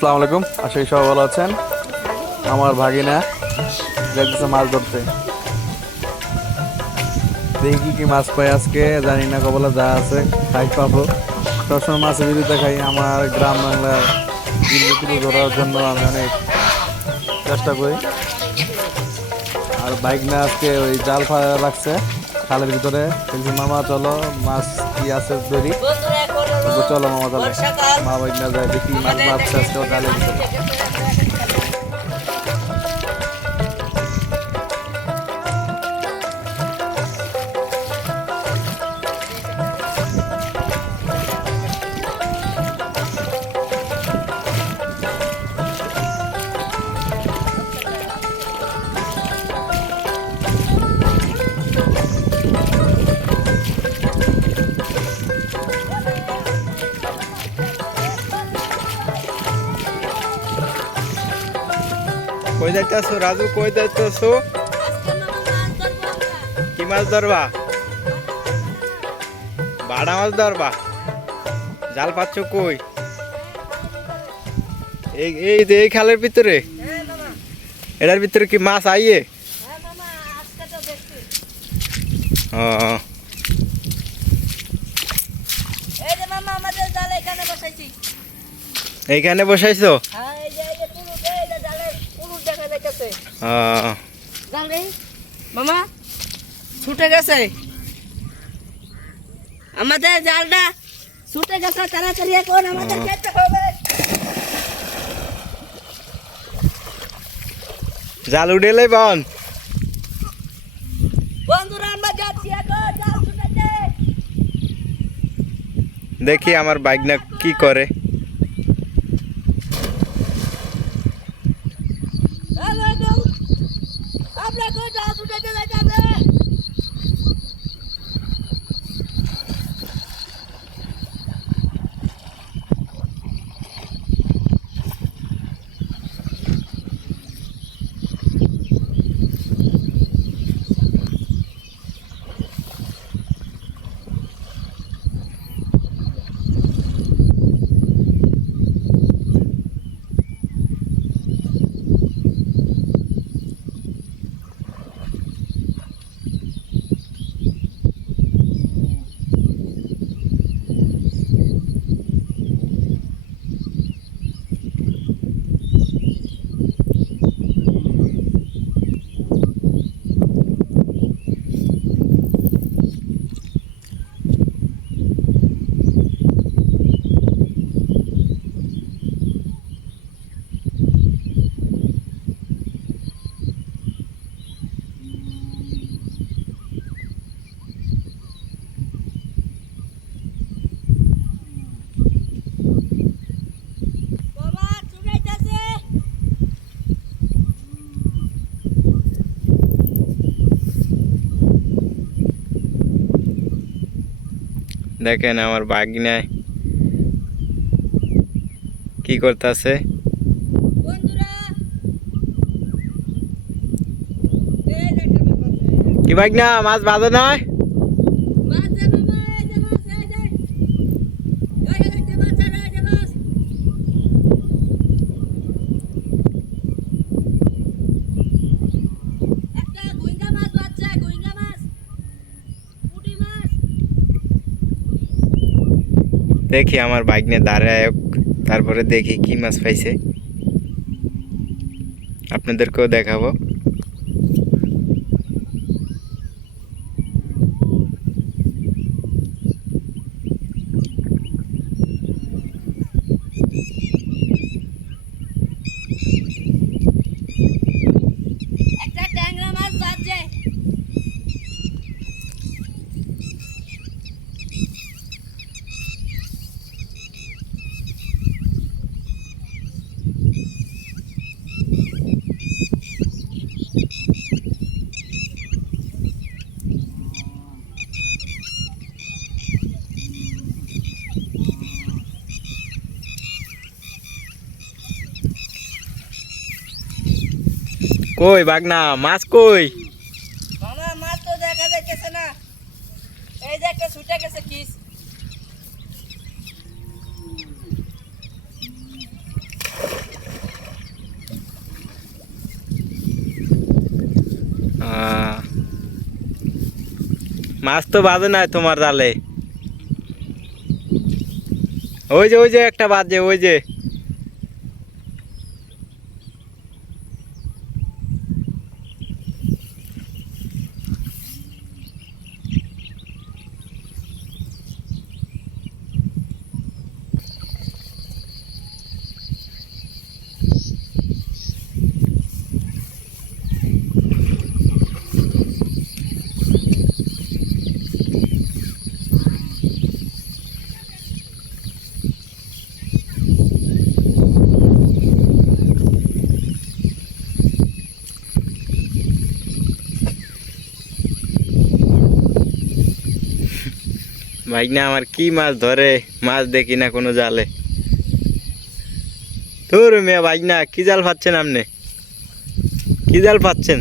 আসসালামু আলাইকুম, আশা করি সবাই ভালো আছেন। আমার ভাগিনা যাইতেছে মাছ ধরতে। দেখি কি কি মাছ পাই আজকে, জানি না, কপালে যা আছে তাই পাবো। সবসময় মাছের বিরুদ্ধে খাই। আমার গ্রাম বাংলার বিন্দু তুলে ধরার জন্য আমি অনেক চেষ্টা করি। আর বাইক না আজকে ওই জাল রাখছে খালের ভিতরে। বলছি মামা চলো মাছ কি আছে ধরি। চলো মামা তাহলে মা বাইক না যায় দেখি মাছ মারছে আজকে জালের ভিতরে। কই যাইতেছো রাজু? কই যাইতেছো? কি মাছ ধরবা? বাড়া মাছ ধরবা? জাল পাচ্ছ কই? এই এই যে এই খালের ভিতরে, এটার ভিতরে কি মাছ আইয়ে? ও এইখানে বসাইছো? মামা ছুটে গেছে, আমাদের জালটা ছুটে গেছে, তাড়াতাড়ি এখন আমাদের যেতে হবে। জাল উঠেলে বন বন্ধুরা আমরা যাচ্ছি এখন, জাল ছুটেছে। দেখি আমার বাইক না কি করে। হ্যালো এখন আমরা এখন জাল ছুটেছে যাবে। বাবা ছুটাইতেছে। দেখেন আমার বাইক নাই কি করতেছে। বন্ধুরা এই দেখেন বাবা, কি বাইক না মাছ বাঁধে নয়? মাছ দে বাবা, এই যে মাছ, এই যে দেখতে মাছ, এই যে মাছ। একটা গুইঙ্গা মাছ বাচ্চা, গুইঙ্গা মাছ, পুঁটি মাছ। দেখি আমার বাইক নিয়ে দাঁড়ায়, তারপরে দেখি কি মাছ পাইছে, আপনাদেরকেও দেখাবো। একটা ট্যাংরা মাছ বাজছে। কই বাগনা মাছ কই? মামা মাছ তো দেখা যাইতেছে না, এই যে একটা ছুটে গেছে কিস। মাছ তো বাজে না তোমার জালে। ওই যে একটা বাজে, ওই যে ভাইগনা আমার কি মাছ ধরে, মাছ দেখি না কোনো জালে। তোর মেয়ে ভাইগনা কি জাল পাচ্ছেন আপনি? কি জাল পাচ্ছেন?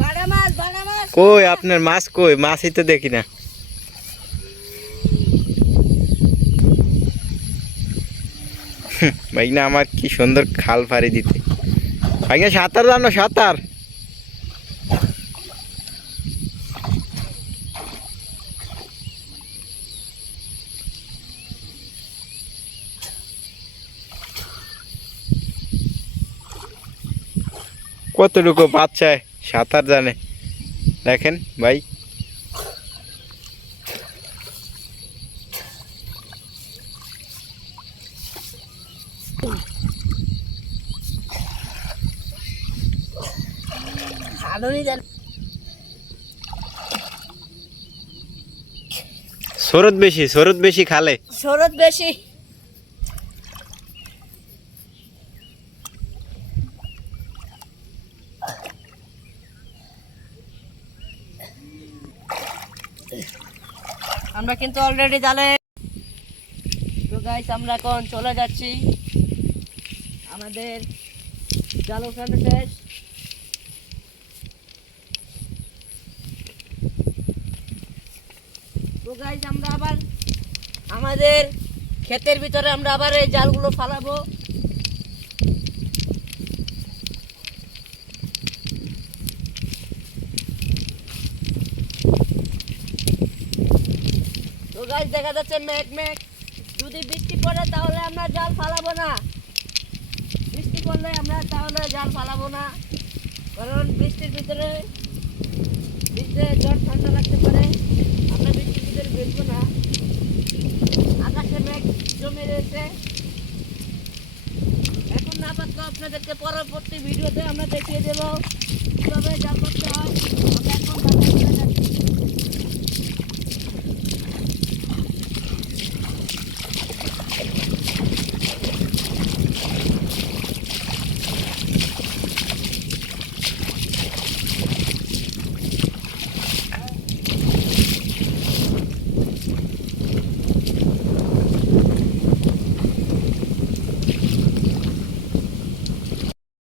বাড়া মাছ কই আপনার মাছ কই? মাছই তো দেখি না। ভাইগনা আমার কি সুন্দর খাল ফাড়ি দিতে। ভাইগনা সাঁতার জানো? সাঁতার কতটুকু বাচ্চায় সাঁতার জানে দেখেন ভাই। আলোনি জান স্রোত বেশি খালে। শরৎ বেশি। আমরা কিন্তু অলরেডি জালে। তো গাইস আমরা এখন চলে যাচ্ছি, আমাদের জাল ওঠানো শেষ। তো গাইস আমরা আবার আমাদের ক্ষেতের ভিতরে আমরা আবার এই জালগুলো ফালাবো। তো গাইস দেখা যাচ্ছে মেঘ, যদি বৃষ্টি পড়ে তাহলে আমরা জাল ফালাবো না। বৃষ্টি পড়লে আমরা তাহলে জাল ফালাবো না, কারণ বৃষ্টির ভিতরে জ্বর ঠান্ডা লাগতে পারে। আমরা বৃষ্টির ভিতরে বেরবো না। আকাশে মেঘ জমে রয়েছে। এখন না পারতো আপনাদেরকে পরবর্তী ভিডিওতে আমরা দেখিয়ে দেবো কিভাবে জাল করতে হয়। আমরা এখন বাজারে চলে যাচ্ছি।